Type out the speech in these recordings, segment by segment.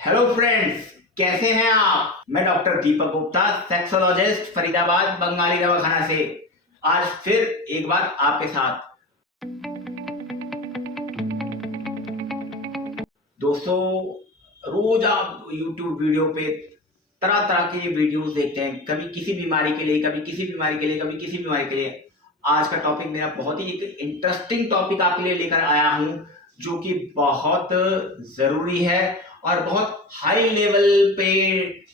Hello friends, कैसे हैं आप। मैं डॉक्टर दीपक गुप्ता, सेक्सोलॉजिस्ट, फरीदाबाद बंगाली दवाखाना से आज फिर एक बार आपके साथ। दोस्तों, रोज आप YouTube वीडियो पे तरह तरह के वीडियोस देखते हैं, कभी किसी बीमारी के लिए, कभी किसी बीमारी के लिए, कभी किसी बीमारी के लिए। आज का टॉपिक मेरा बहुत ही एक इंटरेस्टिंग टॉपिक आपके लिए लेकर आया हूं, जो कि बहुत जरूरी है और बहुत हाई लेवल पे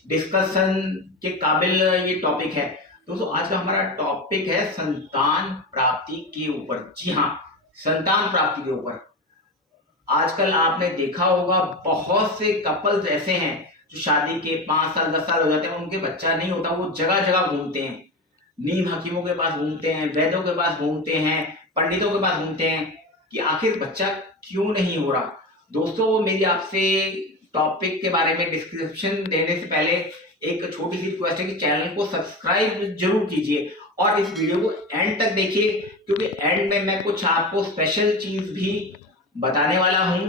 डिस्कशन के काबिल ये टॉपिक है। दोस्तों, आज का हमारा टॉपिक है संतान प्राप्ति के ऊपर। जी हाँ, संतान प्राप्ति के ऊपर। आजकल आपने देखा होगा, बहुत से कपल्स ऐसे हैं जो शादी के 5 साल 10 साल हो जाते हैं, उनके बच्चा नहीं होता, वो जगह जगह घूमते हैं, नीम हकीमों के पास घूमते हैं, वैद्यों के पास घूमते हैं, पंडितों के पास घूमते हैं कि आखिर बच्चा क्यों नहीं हो रहा। दोस्तों, मेरी आपसे टॉपिक के बारे में डिस्क्रिप्शन देने से पहले एक छोटी सी रिक्वेस्ट है कि चैनल को सब्सक्राइब जरूर कीजिए और इस वीडियो को एंड तक देखिए, क्योंकि एंड में मैं कुछ आपको स्पेशल चीज भी बताने वाला हूं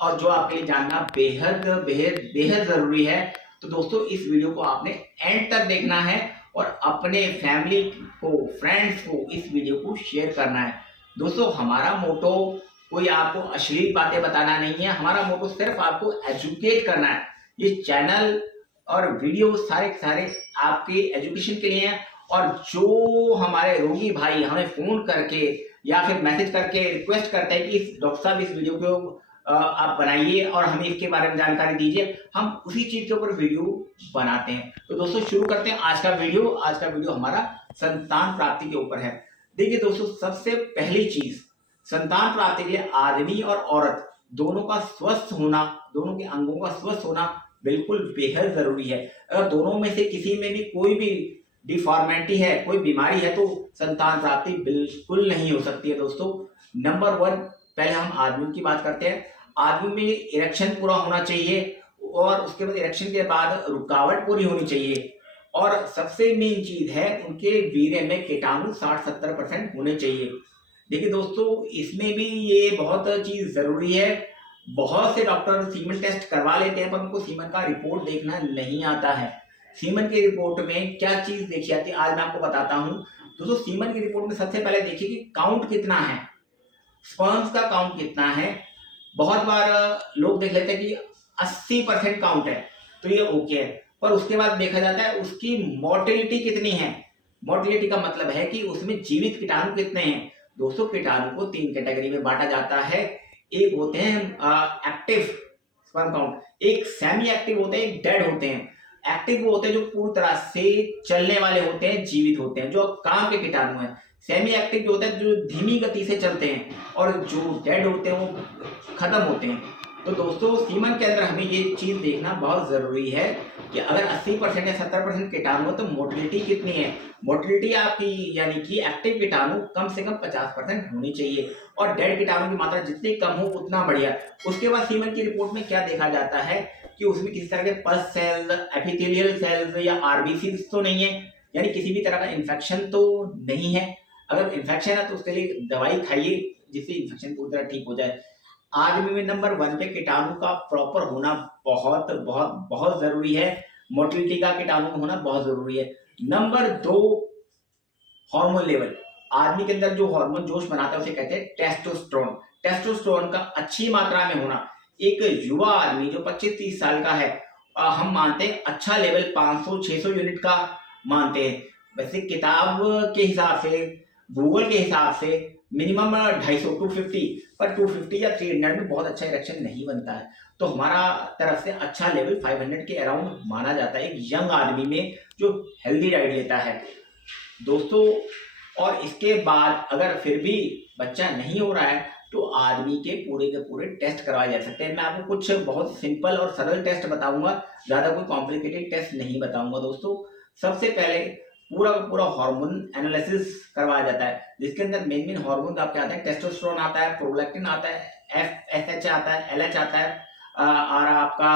और जो आपके लिए जानना बेहद बेहद बेहद जरूरी है। तो दोस्तों, इस वीडियो को आपने एंड तक देखना है और अपने फैमिली को, फ्रेंड्स को इस वीडियो को शेयर करना है। दोस्तों, हमारा मोटो कोई आपको अश्लील बातें बताना नहीं है, हमारा मोटो सिर्फ आपको एजुकेट करना है। ये चैनल और वीडियो सारे सारे आपके एजुकेशन के लिए हैं। और जो हमारे रोगी भाई हमें फोन करके या फिर मैसेज करके रिक्वेस्ट करते हैं कि डॉक्टर साहब इस वीडियो को आप बनाइए और हमें इसके बारे में जानकारी दीजिए, हम उसी चीज के ऊपर वीडियो बनाते हैं। तो दोस्तों, शुरू करते हैं आज का वीडियो। आज का वीडियो हमारा संतान प्राप्ति के ऊपर है। देखिए दोस्तों, सबसे पहली चीज, संतान प्राप्ति के लिए आदमी और औरत दोनों का स्वस्थ होना, दोनों के अंगों का स्वस्थ होना बिल्कुल बेहद जरूरी है। अगर दोनों में से किसी में भी कोई भी डिफॉर्मेलिटी है, कोई बीमारी है, तो संतान प्राप्ति बिल्कुल नहीं हो सकती है। दोस्तों, नंबर 1, पहले हम आदमियों की बात करते हैं। आदमी में इरेक्शन पूरा होना चाहिए और उसके बाद इरेक्शन के बाद रुकावट पूरी होनी चाहिए। और सबसे मेन चीज है, उनके वीर्य में कीटाणु 60-70% होने चाहिए। देखिए दोस्तों, इसमें भी ये बहुत चीज जरूरी है। बहुत से डॉक्टर सीमन टेस्ट करवा लेते हैं, पर उनको सीमन का रिपोर्ट देखना नहीं आता है। सीमन की रिपोर्ट में क्या चीज देखी जाती है, आज मैं आपको बताता हूं। दोस्तों, सीमन की रिपोर्ट में सबसे पहले देखिए कि काउंट कितना है, स्पर्म्स का काउंट कितना है। बहुत बार लोग देख लेते हैं कि 80% काउंट है, तो ये ओके है, पर उसके बाद देखा जाता है उसकी मोटिलिटी कितनी है। मोटिलिटी का मतलब है कि उसमें जीवित कीटाणु कितने हैं। दोस्तों, कीटाणु को 3 कैटेगरी में बांटा जाता है। एक होते हैं एक्टिव स्पर्म काउंट, एक सेमी एक्टिव होते हैं, एक डेड होते हैं। एक्टिव वो होते हैं जो पूरी तरह से चलने वाले होते हैं, जीवित होते हैं, जो काम के कीटाणु हैं। सेमी एक्टिव जो होते हैं जो धीमी गति से चलते हैं, और जो डेड होते हैं वो खत्म होते हैं। तो दोस्तों, सीमन के अंदर हमें ये चीज देखना बहुत जरूरी है कि अगर 80% या 70% कीटाणु है तो मोटिलिटी कितनी है। मोटिलिटी आपकी यानी कि एक्टिव कीटाणु कम से कम 50% होनी चाहिए और डेड कीटाणु की मात्रा जितनी कम हो उतना बढ़िया। उसके बाद सीमन की रिपोर्ट में क्या देखा जाता है कि उसमें किसी तरह के पल्स सेल्स, एपिथेलियल सेल्स या आरबीसी तो नहीं है, यानी किसी भी तरह का इन्फेक्शन तो नहीं है। अगर इन्फेक्शन है तो उसके लिए दवाई खाइए जिससे इन्फेक्शन पूरी तरह ठीक हो जाए। आदमी में नंबर 1 पे कीटाणु का प्रॉपर होना बहुत बहुत बहुत जरूरी है। मोटिलिटी का कीटाणु होना बहुत जरूरी है। Number 2, hormone level. आदमी के अंदर जो हार्मोन जोश बनाता है उसे कहते हैं टेस्टोस्टेरोन। टेस्टोस्टेरोन का अच्छी मात्रा में होना। एक युवा आदमी जो 25-30 साल का है, हम मानते हैं अच्छा लेवल 500-600 यूनिट का मानते हैं। वैसे किताब के हिसाब से, गूगल के हिसाब से मिनिमम 250 250, पर 250 या 300 में बहुत अच्छा इरेक्शन नहीं बनता है। तो हमारा तरफ से अच्छा लेवल 500 के अराउंड माना जाता है एक यंग आदमी में जो हेल्दी डाइट लेता है। दोस्तों, और इसके बाद अगर फिर भी बच्चा नहीं हो रहा है तो आदमी के पूरे टेस्ट करवाए जा सकते हैं। मैं आपको कुछ बहुत सिंपल और सरल टेस्ट बताऊंगा, ज्यादा कोई कॉम्प्लिकेटेड टेस्ट नहीं बताऊंगा। दोस्तों, सबसे पहले पूरा हार्मोन एनालिसिस करवाया जाता है, जिसके अंदर मेन हार्मोन आपके आते हैं। टेस्टोस्टेरोन आता है, प्रोलैक्टिन आता है, FSH आता है, LH आता है, और आपका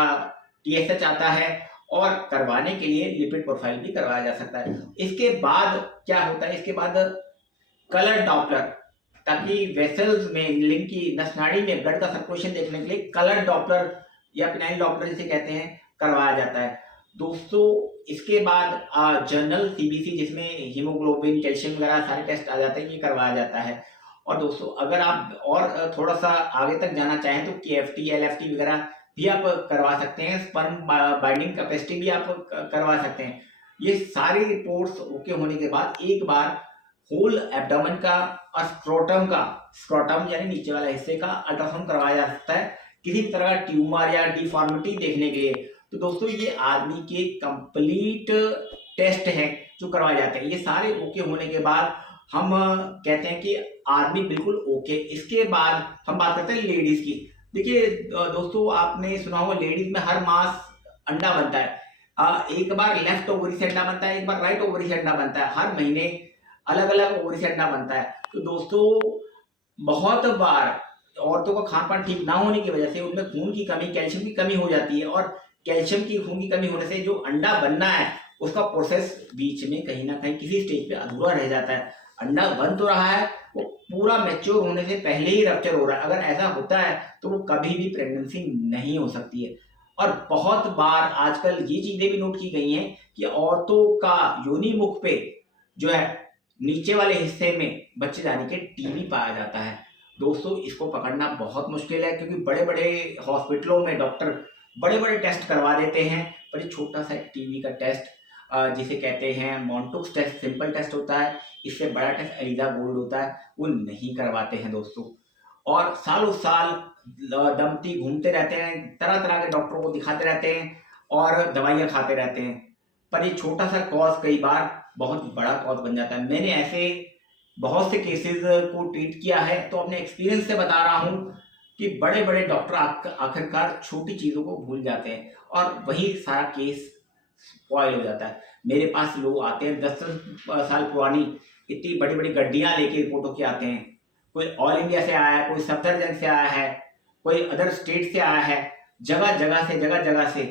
TSH आता है, और करवाने के लिए लिपिड प्रोफाइल भी करवाया जा सकता है। इसके बाद क्या होता है, इसके बाद कलर डॉपलर, ताकि वेसल्स में, लिंग की नस नाड़ी में ब्लड का सर्कुलेशन देखने के लिए कलर डॉपलर या फिनाइल डॉप्लर जिसे कहते हैं, करवाया जाता है। दोस्तों इसके बाद जनरल सीबीसी जिसमें हीमोग्लोबिन, कैल्शियम वगैरह सारे टेस्ट आ जाते हैं, ये करवाया जाता है। और दोस्तों अगर आप और थोड़ा सा आगे तक जाना चाहें तो केएफटी, एलएफटी वगैरह भी आप करवा सकते हैं। स्पर्म बाइंडिंग कैपेसिटी भी आप करवा सकते हैं। ये सारी रिपोर्ट्स ओके होने के बाद एक बार होल एब्डोमेन का और स्क्रोटम यानी नीचे वाला हिस्से का अल्ट्रासाउंड करवाया जा सकता है किसी भी तरह का ट्यूमर या डिफॉर्मिटी देखने के लिए। तो दोस्तों ये आदमी के कंप्लीट टेस्ट है जो करवाए जाते हैं। ये सारे ओके होने के बाद हम कहते हैं कि आदमी बिल्कुल ओके। इसके बाद हम बात करते हैं लेडीज की। देखिए दोस्तों आपने सुना होगा लेडीज में हर मास अंडा बनता है। एक बार लेफ्ट ओवरी से अंडा बनता है, एक बार राइट ओवरी से अंडा बनता है। हर महीने अलग अलग ओवरी से अंडा बनता है। तो दोस्तों बहुत बार औरतों का खान पान ठीक ना होने की वजह से उनमें खून की कमी, कैल्शियम की कमी हो जाती है, और कैल्शियम की खून की कमी होने से जो अंडा बनना है उसका प्रोसेस बीच में कहीं ना कहीं किसी स्टेज पे अधूरा रह जाता है। अंडा बन तो रहा है, वो पूरा मैच्योर होने से पहले ही रप्चर हो रहा है। अगर ऐसा होता है तो वो कभी भी प्रेगनेंसी नहीं हो सकती है। और बहुत बार आजकल ये चीजें भी नोट की गई हैं कि औरतों का योनि मुख पे जो है नीचे वाले हिस्से में बच्चेदानी के टीबी पाया जाता है। दोस्तों इसको पकड़ना बहुत मुश्किल है क्योंकि बड़े बड़े हॉस्पिटलों में डॉक्टर बड़े बड़े टेस्ट करवा देते हैं, पर ये छोटा सा टीबी का टेस्ट जिसे कहते हैं मॉन्टुक्स टेस्ट, सिंपल टेस्ट होता है। इससे बड़ा टेस्ट एलिजा गोल्ड होता है, वो नहीं करवाते हैं दोस्तों। और सालों साल दंपति घूमते रहते हैं, तरह तरह के डॉक्टरों को दिखाते रहते हैं और दवाइयाँ खाते रहते हैं, पर ये छोटा सा कॉज कई बार बहुत बड़ा कॉज बन जाता है। मैंने ऐसे बहुत से केसेस को ट्रीट किया है, तो अपने एक्सपीरियंस से बता रहा हूँ कि बड़े बड़े डॉक्टर आखिरकार छोटी चीज़ों को भूल जाते हैं और वही सारा केस स्पॉइल हो जाता है। मेरे पास लोग आते हैं 10-10 साल पुरानी इतनी बड़ी बड़ी गड्डियाँ लेके रिपोर्टों के आते हैं। कोई ऑल इंडिया से आया है, कोई सफदरजंग से आया है, कोई अदर स्टेट से आया है, जगह जगह से।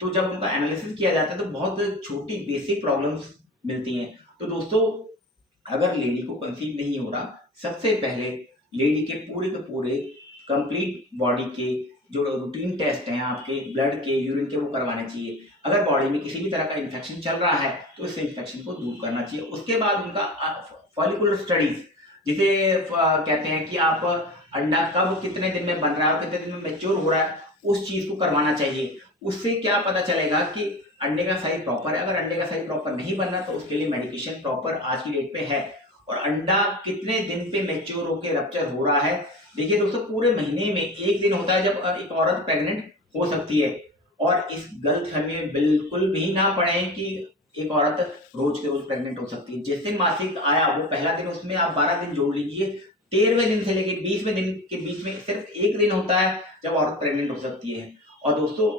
तो जब उनका एनालिसिस किया जाता है तो बहुत छोटी बेसिक प्रॉब्लम्स मिलती हैं। तो दोस्तों अगर लेडी को कंसीव नहीं हो रहा, सबसे पहले लेडी के पूरे कंप्लीट बॉडी के जो रूटीन टेस्ट हैं आपके ब्लड के, यूरिन के, वो करवाने चाहिए। अगर बॉडी में किसी भी तरह का इन्फेक्शन चल रहा है तो इस इन्फेक्शन को दूर करना चाहिए। उसके बाद उनका फॉलिकुलर स्टडीज जिसे कहते हैं कि आप अंडा कब कितने दिन में बन रहा है और कितने दिन में मैच्योर हो रहा है, उस चीज को करवाना चाहिए। उससे क्या पता चलेगा कि अंडे का साइज प्रॉपर है। अगर अंडे का साइज प्रॉपर नहीं बन रहा तो उसके लिए मेडिकेशन प्रॉपर आज की डेट पे है। और अंडा कितने दिन पे मैच्योर होकर रप्चर हो रहा है, देखिए दोस्तों पूरे महीने में एक दिन होता है जब एक औरत प्रेग्नेंट हो सकती है। और इस गलतफहमी में बिल्कुल भी ना पड़े कि एक औरत रोज के रोज प्रेग्नेंट हो सकती है। जिस दिन मासिक आया वो पहला दिन, उसमें आप 12 दिन जोड़ लीजिए, 13वें दिन से लेकर 20वें दिन के बीच में सिर्फ एक दिन होता है जब औरत प्रेग्नेंट हो सकती है। और दोस्तों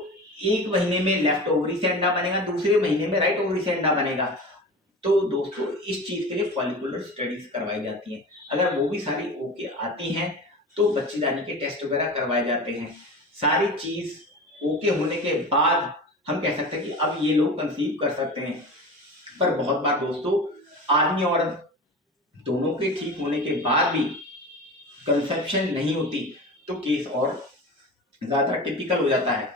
एक महीने में लेफ्ट ओवरी से अंडा बनेगा, दूसरे महीने में राइट ओवरी से अंडा बनेगा। तो दोस्तों इस चीज के लिए फॉलिकुलर स्टडीज करवाई जाती हैं। अगर वो भी सारी ओके आती हैं तो बच्चेदानी के टेस्ट वगैरह करवाए जाते हैं। सारी चीज ओके होने के बाद हम कह सकते हैं कि अब ये लोग कंसीव कर सकते हैं। पर बहुत बार दोस्तों आदमी और दोनों के ठीक होने के बाद भी कंसेप्शन नहीं होती तो केस और ज्यादा टिपिकल हो जाता है।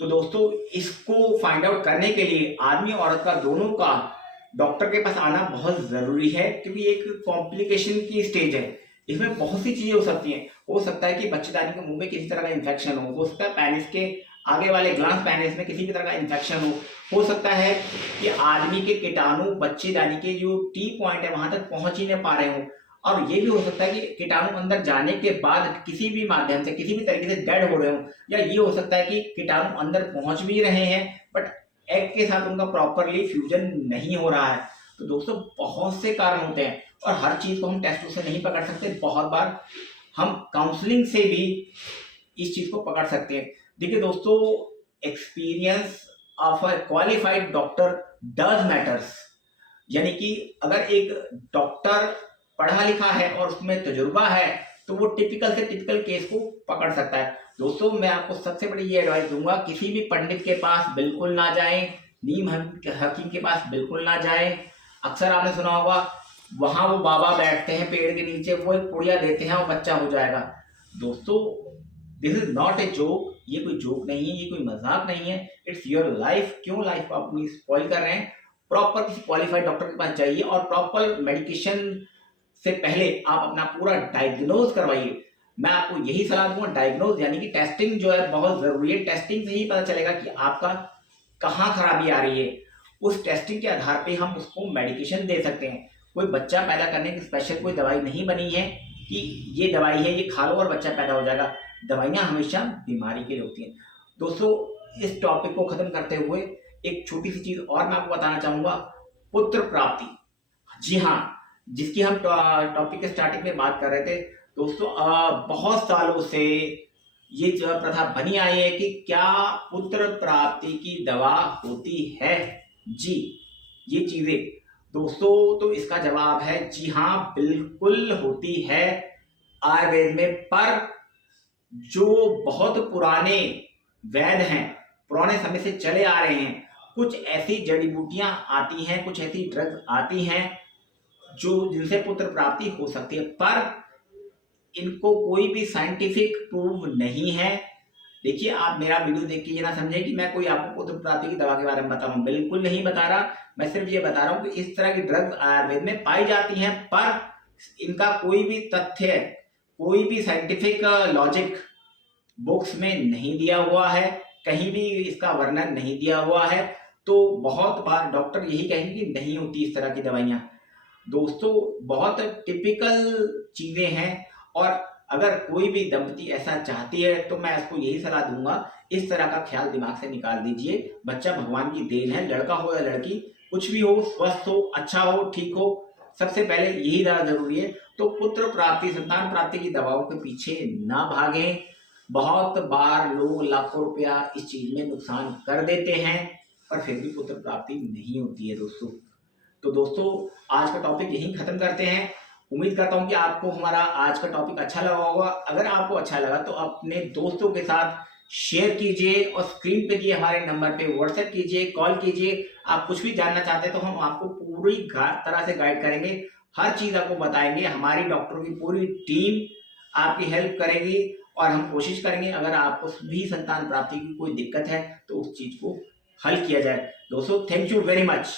तो दोस्तों इसको फाइंड आउट करने के लिए आदमी और औरत का दोनों का डॉक्टर के पास आना बहुत जरूरी है, क्योंकि एक कॉम्प्लिकेशन की स्टेज है। इसमें बहुत सी चीजें हो सकती हैं। हो सकता है कि बच्चेदानी के मुंह में किसी तरह का इन्फेक्शन हो सकता है पेनिस के आगे वाले ग्लांस पेनिस में किसी भी तरह का इन्फेक्शन हो सकता है कि आदमी के कीटाणु बच्चेदानी के जो टी पॉइंट है वहां तक पहुंच ही नहीं पा रहे हो। और ये भी हो सकता है कि कीटाणु अंदर जाने के बाद किसी भी माध्यम से किसी भी तरीके से डेड हो रहे हो, या ये हो सकता है कि कीटाणु अंदर पहुंच भी रहे हैं बट एग के साथ उनका प्रॉपरली फ्यूजन नहीं हो रहा है। तो दोस्तों बहुत से कारण होते हैं और हर चीज को हम टेस्टों से नहीं पकड़ सकते। बहुत बार हम काउंसलिंग से भी इस चीज को पकड़ सकते हैं। देखिए दोस्तों experience of a qualified doctor does matters, यानी कि अगर एक डॉक्टर पढ़ा लिखा है और उसमें तजुर्बा है तो वो टिपिकल से टिपिकल केस को पकड़ सकता है। दोस्तों मैं आपको सबसे बड़ी ये एडवाइस दूंगा, किसी भी पंडित के पास बिल्कुल ना जाएं, नीम हकीम के पास बिल्कुल ना जाएं। अक्सर आपने सुना होगा वहां वो बाबा बैठते हैं पेड़ के नीचे, वो एक पुड़िया देते हैं और बच्चा हो जाएगा। दोस्तों this is not a joke, ये कोई जोक नहीं है, ये कोई मजाक नहीं है, इट्स योर लाइफ। क्यों लाइफ को अपनी स्पॉइल कर रहे हैं? प्रॉपर किसी क्वालिफाइड डॉक्टर के पास जाइए और प्रॉपर मेडिकेशन से पहले आप अपना पूरा डायग्नोज करवाइए। मैं आपको यही सलाह दूंगा, डायग्नोज यानी कि टेस्टिंग जो है बहुत जरूरी है। टेस्टिंग से ही पता चलेगा कि आपका कहाँ खराबी आ रही है। उस टेस्टिंग के आधार पे हम उसको मेडिकेशन दे सकते हैं। कोई बच्चा पैदा करने की स्पेशल कोई दवाई नहीं बनी है कि ये दवाई है, ये खा लो और बच्चा पैदा हो जाएगा। दवाइयाँ हमेशा बीमारी के लिए होती हैं। दोस्तों, इस टॉपिक को खत्म करते हुए एक छोटी सी चीज और मैं आपको बताना चाहूंगा, पुत्र प्राप्ति। जी हाँ, जिसकी हम टॉपिक के स्टार्टिंग में बात कर रहे थे। दोस्तों, बहुत सालों से ये जो प्रथा बनी आई है कि क्या पुत्र प्राप्ति की दवा होती है? जी, ये चीजें दोस्तों, तो इसका जवाब है जी हाँ, बिल्कुल होती है आयुर्वेद में। पर जो बहुत पुराने वैद्य हैं, पुराने समय से चले आ रहे हैं, कुछ ऐसी जड़ी बूटियां आती हैं, कुछ ऐसी ड्रग्स आती हैं जो जिनसे पुत्र प्राप्ति हो सकती है, पर इनको कोई भी साइंटिफिक प्रूव नहीं है। देखिए, आप मेरा वीडियो देख के ये ना समझें कि मैं कोई आपको पुत्र प्राप्ति की दवा के बारे में बता रहा हूँ, बिल्कुल नहीं बता रहा। मैं सिर्फ ये बता रहा हूँ कि इस तरह की ड्रग्स आयुर्वेद में पाई जाती हैं, पर इनका कोई भी तथ्य, कोई भी साइंटिफिक लॉजिक बुक्स में नहीं दिया हुआ है, कहीं भी इसका वर्णन नहीं दिया हुआ है। तो बहुत बार डॉक्टर यही कहेंगे कि नहीं होती इस तरह की दवाइयाँ। दोस्तों, बहुत टिपिकल चीजें हैं। और अगर कोई भी दंपति ऐसा चाहती है तो मैं इसको यही सलाह दूंगा, इस तरह का ख्याल दिमाग से निकाल दीजिए। बच्चा भगवान की देन है, लड़का हो या लड़की, कुछ भी हो, स्वस्थ हो, अच्छा हो, ठीक हो, सबसे पहले यही ज्यादा जरूरी है। तो पुत्र प्राप्ति, संतान प्राप्ति की दवाओं के पीछे ना भागें। बहुत बार लोग लाखों रुपया इस चीज में नुकसान कर देते हैं, पर फिर भी पुत्र प्राप्ति नहीं होती है दोस्तों। तो दोस्तों, आज का टॉपिक यहीं खत्म करते हैं। उम्मीद करता हूं कि आपको हमारा आज का टॉपिक अच्छा लगा होगा। अगर आपको अच्छा लगा तो अपने दोस्तों के साथ शेयर कीजिए और स्क्रीन पे दिए हमारे नंबर पे व्हाट्सएप कीजिए, कॉल कीजिए। आप कुछ भी जानना चाहते हैं तो हम आपको पूरी तरह से गाइड करेंगे, हर चीज आपको बताएंगे। हमारी डॉक्टरों की पूरी टीम आपकी हेल्प करेगी और हम कोशिश करेंगे अगर आपको भी संतान प्राप्ति की कोई दिक्कत है तो उस चीज को हल किया जाए। दोस्तों, थैंक यू वेरी मच।